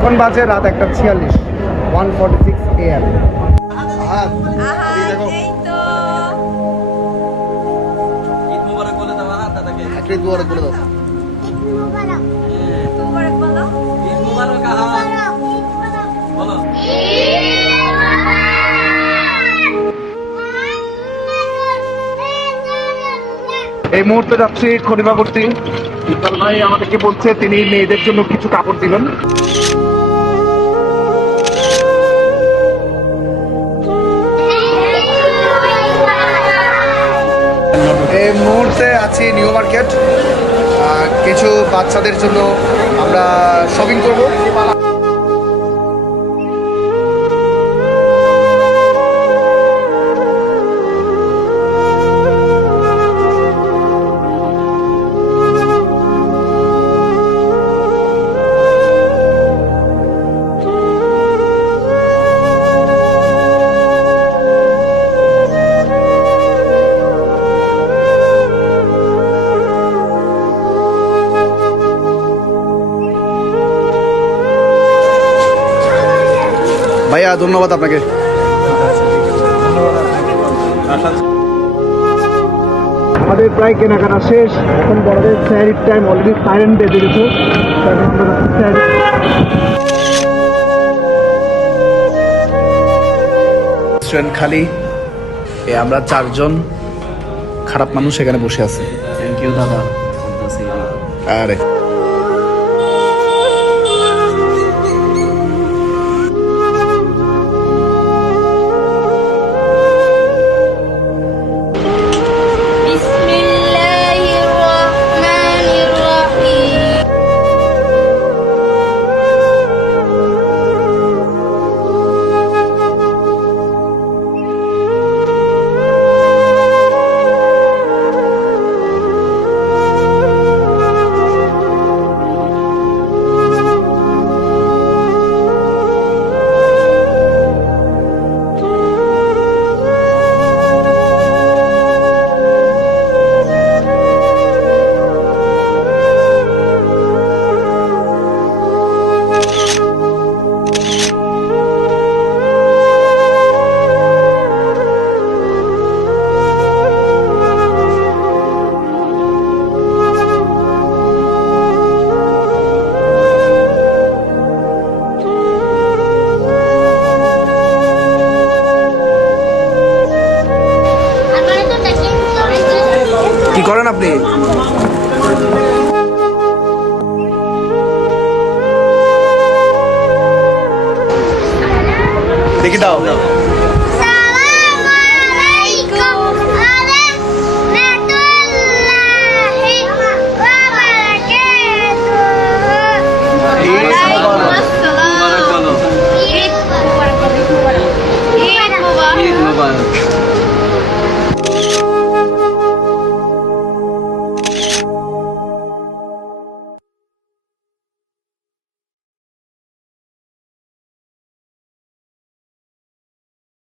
এখন বাজে রাত 1:46, 1:46 AM। ঈদ মুবারক বলে দাও। এই মুহূর্তে যাচ্ছি খলিফাবর্তী ইকবাল ভাই আমাদেরকে বলছে তিনি মেয়েদের জন্য কিছু কাপড় দিবেন। এই মুহূর্তে আছি নিউ মার্কেট, কিছু বাচ্চাদের জন্য আমরা শপিং করব। ভাইয়া ধন্যবাদ আপনাকে। আমাদের প্রায় কেনাকাটা শেষ, এখন বড়দের স্যারির টাইম, অলরেডি সাইরেন বেজে গেছে। রেস্টুরেন্ট খালি, আমরা 4 জন খারাপ মানুষ এখানে বসে আছে। থ্যাংক ইউ দাদা। আরে কি করেন আপনি? দেখি দাও।